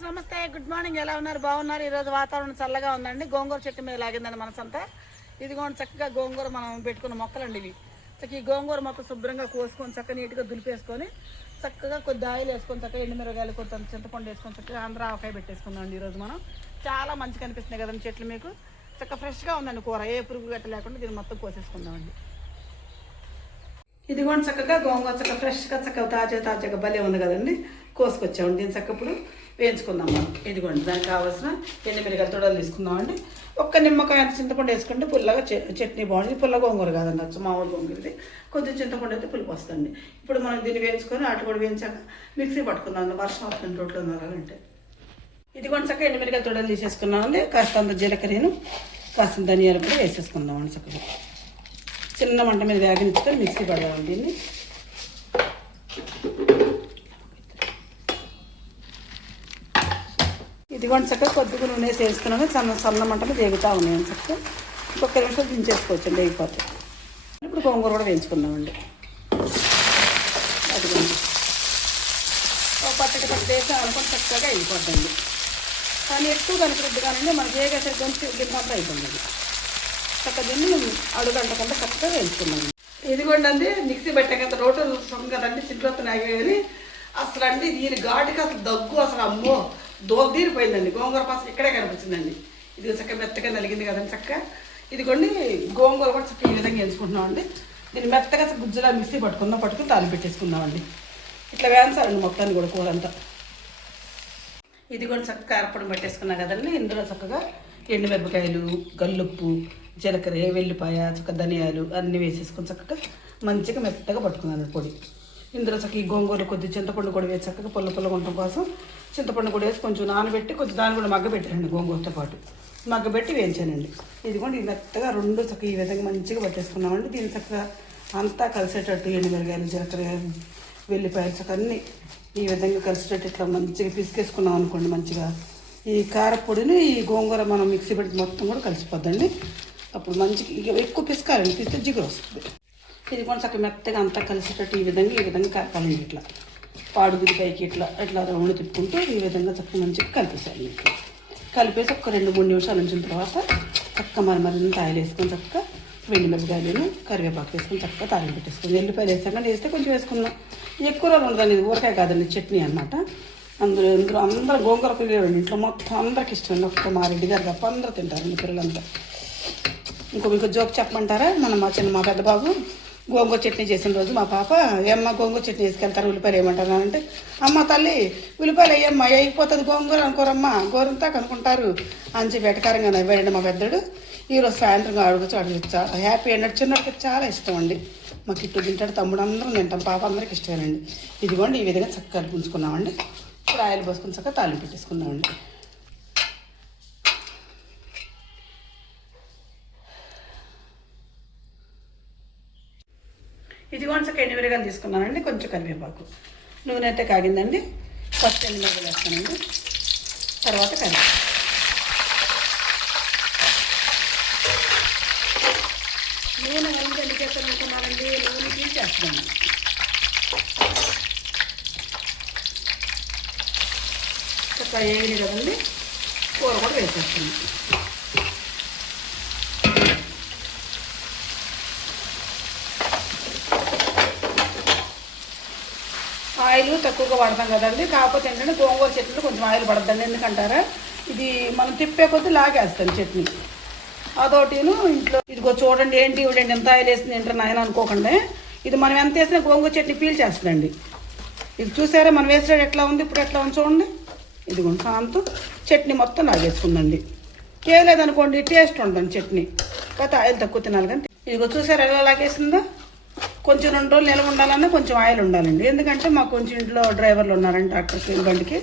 Friends నమస్తే, good morning. ఎలా ఉన్నారు? బాగున్నారు? ఈరోజు వాతావరణం చల్లగా ఉందండి. గోంగూర చెట్టు మీద లాగిందండి మనసంతా. ఇదిగోండి చక్కగా గోంగూర మనం పెట్టుకున్న మొక్కలండి ఇవి. చక్కగా ఈ గోంగూర మొక్క శుభ్రంగా కోసుకొని చక్కగా నీట్గా దులిపేసుకొని చక్కగా కొద్ది ఆయిల్ వేసుకొని చక్కగా ఎండుమిరగాయలు కొంచెం చింతపండు వేసుకొని చక్కగా ఆంధ్ర ఆవకాయ పెట్టేసుకుందామండి ఈరోజు మనం. చాలా మంచిగా అనిపిస్తున్నాయి కదండి చెట్లు మీకు. చక్కగా ఫ్రెష్గా ఉందండి కూర, ఏ పురుగు గట్ట లేకుండా దీన్ని మొత్తం కోసేసుకుందామండి. ఇదిగోండి చక్కగా గోంగూర చక్కగా ఫ్రెష్గా చక్కగా తాజాగా భలే ఉంది కదండి. కోసుకొచ్చామండి. దీన్ని చక్కగా ఇప్పుడు వేయించుకుందాం మనం. ఇదిగోండి దానికి కావాల్సిన ఎండుమిరగాయలు తొడలు తీసుకుందామండి. ఒక్క నిమ్మకాయ చింతపండు వేసుకుంటే పుల్లగా చట్నీ బాగుంది. పుల్ల గోంగూర కాదండి, వచ్చి మామూలు గోంగూరది. కొంచెం చింతపండు అయితే పులుపు వస్తుంది. ఇప్పుడు మనం దీన్ని వేయించుకొని అటు కూడా వేయించాక మిక్సీ పట్టుకుందాం. వర్షం వస్తుంది రోడ్లో ఉన్నారంటే. ఇదిగోండి చక్కగా ఎండుమిరగాయలు తొడలు తీసేసుకున్నామండి. కాస్త అంత జీలకర్రను కాస్త ధనియాలు కూడా వేసేసుకుందామండి. చక్కగా చిన్న మంట మీద వేగనిచ్చుకొని మిక్సీ పడదామండి దీన్ని. ఇదిగోండి చక్కగా కొద్దిగా నూనె వేసుకున్నాను. సన్న మంట మీద వేగుతూ ఉన్నాయని చక్కగా ఇంకొక నిమిషాలు దించేసుకోవచ్చండి, వేగిపోతాయి. ఇప్పుడు గోంగూర కూడా వేయించుకుందామండి. అదిగోండి ఒక పచ్చడి వేసి అనుకొని చక్కగా వేగిపోద్దండి. కానీ ఎక్కువ కనుకరుద్దు కానీ మనకి వేగేసరి కొంచెం గిన్నె అయిపోయింది. చక్కగా దీన్ని అడుగంటకుండా చక్కగా వేయించుకున్నాను. ఇదిగోండి అండి మిక్సీ పెట్టాక రోడ్డు చూస్తాం కదండి, చిట్లొత్త నాగేది అసలు అండి. దీని ఘాటుకి అసలు దగ్గు అసలు అమ్మో తీరిపోయిందండి. గోంగూర పాస ఇక్కడే కనిపించిందండి. ఇది చక్కగా మెత్తగా నలిగింది కదండి. చక్కగా ఇదిగోండి గోంగూర కూడా చక్కగా ఈ విధంగా వేసుకుంటున్నామండి. దీన్ని మెత్తగా గుజ్జులా మిక్సీ పట్టుకుని తాలింపు పెట్టేసుకుందామండి. ఇట్లా వేయించాలండి మొత్తాన్ని కూడా కూర అంతా. ఇదిగోండి చక్కగా కారపొడి పెట్టేసుకున్నా కదండి. ఇందులో చక్కగా ఎండుమిరపకాయలు, గల్లుప్పు, జీలకర్ర, వెల్లిపాయ, చక్కగా ధనియాలు అన్నీ వేసేసుకొని చక్కగా మంచిగా మెత్తగా పట్టుకున్నాను పొడి. ఇందులో చక్కగా ఈ గోంగూర కొద్ది చింతపండు కూడా వేసి చక్కగా పుల్ల ఉండటం కోసం చింతపండు కూడా వేసి కొంచెం నానబెట్టి కొంచెం దాన్ని కూడా మగ్గబెట్టానండి. గోంగూరతో పాటు మగ్గబెట్టి వేయించానండి. ఇదిగోండి ఈ మెత్తగా రెండు చక్కగా ఈ విధంగా మంచిగా పట్టేసుకున్నామండి. దీన్ని చక్కగా అంతా కలిసేటట్టు ఎండుమిరగాయలు, జీలకర్ర, వెల్లిపాయలు చక్కగా అన్నీ ఈ విధంగా కలిసేటట్టు ఇట్లా మంచిగా పిసికేసుకున్నాం అనుకోండి. మంచిగా ఈ కారపొడిని ఈ గోంగూర మనం మిక్సీ పెట్టి మొత్తం కూడా కలిసిపోద్దండి. అప్పుడు మంచిగా ఎక్కువ పిసకాలండి, పిస్తే జిగురు వస్తుంది. ఇది కూడా చక్కగా మెత్తగా అంతా కలిసేటట్టు ఈ విధంగా కలపాలండి. ఇట్లా పాడుగుది పైకి ఇట్లా రౌండ్ తిప్పుకుంటూ ఈ విధంగా చక్కగా మంచిగా కలిపేసాలి. ఇట్లా కలిపేసి ఒక 2-3 నిమిషాలు ఉంచిన తర్వాత చక్కగా మరింత ఆయిల్ వేసుకొని చక్కగా ఎండుమిరపకాయలను కరివేపాకు వేసుకొని చక్కగా తాలింపు పెట్టేసుకుంది. ఎల్లిపాయలు వేసాక వేస్తే కొంచెం వేసుకున్నాం. ఎక్కువ రోజులు ఉండదండి, ఇది ఊరకాయ కాదండి, చట్నీ అనమాట. అందరూ గోంగూర పిల్లలు ఇంట్లో మొత్తం అందరికి ఇష్టం. ఒక్క మా రెడ్డి గారు తప్ప అందరూ తింటారు పిల్లలంతా. మీకు జోక్ చెప్పమంటారా? మా పెద్ద బాబు గోంగూర చట్నీ చేసిన రోజు మా పాప ఏమ్మ గోంగూర చట్నీ వేసుకెళ్తారు, ఉల్లిపాయలు వేయమంటారు అంటే, అమ్మ తల్లి ఉల్లిపాయలు వేయమ్మా, అయిపోతుంది గోంగూర అనుకోరమ్మా, గోరంతా కనుక్కుంటారు అని చెప్పి వెటకారంగా నవ్వాడండి మా పెద్దడు. ఈరోజు సాయంత్రం అడుగుచ్చు చాలా హ్యాపీ అన్నట్టు. చిన్నకి చాలా ఇష్టం అండి. మా కిట్టు తింటాడు, తమ్ముడు అందరం తింటాం, పాప అందరికి ఇష్టమేనండి. ఇదిగోండి ఈ విధంగా చక్కగా ఉంచుకున్నామండి. ఇప్పుడు ఆయిల్ పోసుకుని చక్కగా తాలింపు పెట్టేసుకున్నామండి. ఇదిగోండి చక్కగా ఎండుమిరగాయలు తీసుకున్నానండి, కొంచెం కరివేపాకు, నూనె అయితే కాగిందండి. ఫస్ట్ ఎండుమిరగాయలు వేస్తానండి, తర్వాత కరివేపాకు. నూనె ఎంత ఎండికేస్తాను అనుకున్నానండి, నూనె తీసేస్తున్నాను. చక్కగా వేయని కదండి, కూర కూడా వేసేస్తాను. ఆయిల్ తక్కువగా పడతాం కదండి, కాకపోతే ఏంటంటే గోంగూర చట్నీలో కొంచెం ఆయిల్ పడద్దండి. ఎందుకంటారా, ఇది మనం తిప్పే కొద్దీ లాగేస్తాను చట్నీ. అదొకటిను ఇంట్లో ఇదిగో చూడండి, ఏంటి ఇవ్వండి ఎంత ఆయిల్ వేస్తుంది ఏంటో నాయన అనుకోకుండా. ఇది మనం ఎంత వేసినా గోంగూర చట్నీ పీల్చేస్తుందండి. ఇది చూసారా మనం వేసినట్టు ఎట్లా ఉంది, ఇప్పుడు ఎట్లా ఉంది చూడండి. ఇదిగోండి సాంతో చట్నీ మొత్తం లాగేసుకుందండి. లేదనుకోండి టేస్ట్ ఉంటుంది చట్నీ, కాకపోతే ఆయిల్ తక్కువ తినాలి. కానీ ఇదిగో చూసారా ఎలా లాగేసిందో. కొంచెం 2 రోజులు నిల్వ ఉండాలన్నా కొంచెం ఆయిల్ ఉండాలండి. ఎందుకంటే మాకు కొంచెం ఇంట్లో డ్రైవర్లు ఉన్నారండి ట్రాక్టర్కి బండికి.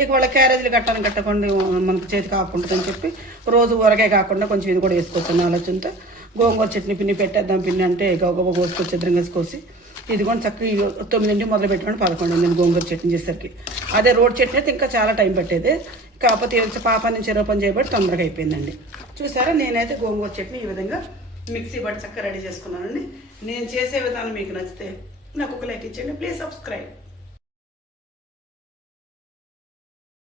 ఇక వాళ్ళ క్యారేజీలు కట్టకుండా మనకు చేతి కాకుంటుందని చెప్పి రోజు ఊరగాయ కాకుండా కొంచెం ఇది కూడా వేసుకోవచ్చు ఆలోచనతో. గోంగూర చట్నీ పిన్ని పెట్టేద్దాం పిన్ని అంటే గౌగవ కోసుకొచ్చి ఇద్దరం కోసి ఇది కూడా చక్కగా 9 మొదలు పెట్టుకొని 11 గోంగూర చట్నీ చేసేసరికి. అదే రోడ్ చట్నీ అయితే ఇంకా చాలా టైం పట్టేది. కాకపోతే పాప నుంచి పని చేయబట్టి తొందరగా అయిపోయిందండి. చూసారా, నేనైతే గోంగూర చట్నీ ఈ విధంగా మిక్సీ బట్టి చక్కగా రెడీ చేసుకున్నానండి. నేను చేసే విధానం మీకు నచ్చితే నాకు ఒక లైక్ ఇచ్చేయండి. Please subscribe.